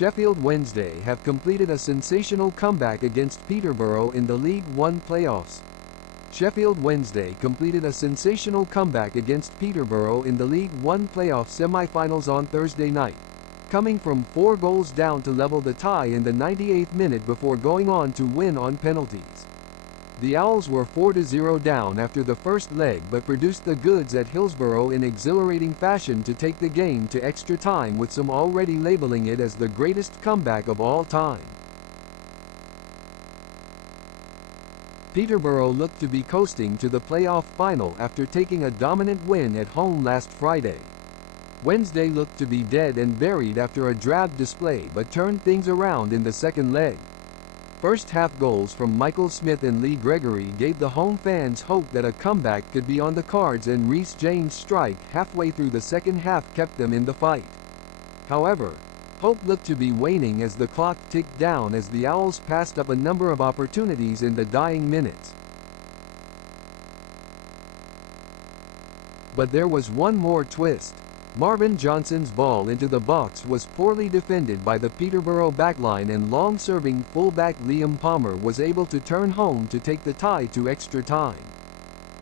Sheffield Wednesday have completed a sensational comeback against Peterborough in the League One playoffs. Sheffield Wednesday completed a sensational comeback against Peterborough in the League One playoff semi-finals on Thursday night, coming from 4 goals down to level the tie in the 98th minute before going on to win on penalties. The Owls were 4-0 down after the first leg but produced the goods at Hillsborough in exhilarating fashion to take the game to extra time, with some already labeling it as the greatest comeback of all time. Peterborough looked to be coasting to the playoff final after taking a dominant win at home last Friday. Wednesday looked to be dead and buried after a drab display but turned things around in the second leg. First half goals from Michael Smith and Lee Gregory gave the home fans hope that a comeback could be on the cards, and Reece James' strike halfway through the second half kept them in the fight. However, hope looked to be waning as the clock ticked down as the Owls passed up a number of opportunities in the dying minutes. But there was one more twist. Marvin Johnson's ball into the box was poorly defended by the Peterborough backline, and long-serving fullback Liam Palmer was able to turn home to take the tie to extra time.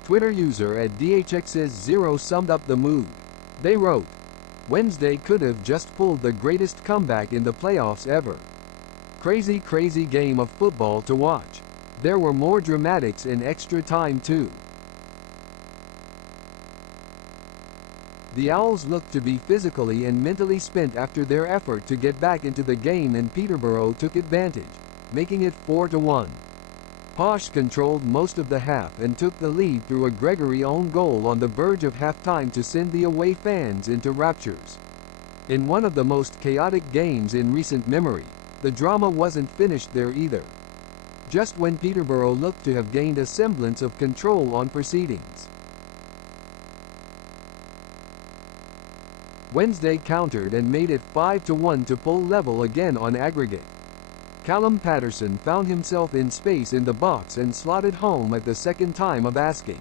Twitter user at DHXS0 summed up the mood. They wrote, "Wednesday could have just pulled the greatest comeback in the playoffs ever. Crazy, crazy game of football to watch. There were more dramatics in extra time too." The Owls looked to be physically and mentally spent after their effort to get back into the game, and Peterborough took advantage, making it 4-1. Posh controlled most of the half and took the lead through a Gregory own goal on the verge of halftime to send the away fans into raptures. In one of the most chaotic games in recent memory, the drama wasn't finished there either. Just when Peterborough looked to have gained a semblance of control on proceedings, Wednesday countered and made it 5-1 to pull level again on aggregate. Callum Patterson found himself in space in the box and slotted home at the second time of asking.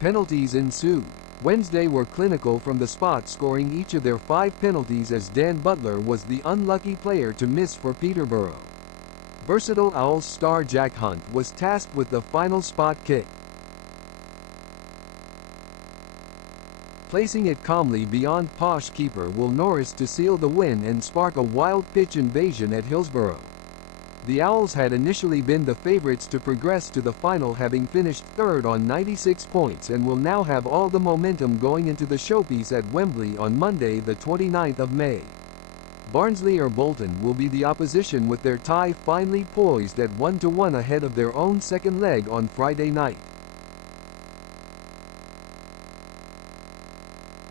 Penalties ensued. Wednesday were clinical from the spot, scoring each of their 5 penalties, as Dan Butler was the unlucky player to miss for Peterborough. Versatile Owls star Jack Hunt was tasked with the final spot kick, placing it calmly beyond Posh keeper Will Norris to seal the win and spark a wild pitch invasion at Hillsborough. The Owls had initially been the favourites to progress to the final, having finished third on 96 points, and will now have all the momentum going into the showpiece at Wembley on Monday the 29th of May. Barnsley or Bolton will be the opposition, with their tie finally poised at 1-1 ahead of their own second leg on Friday night.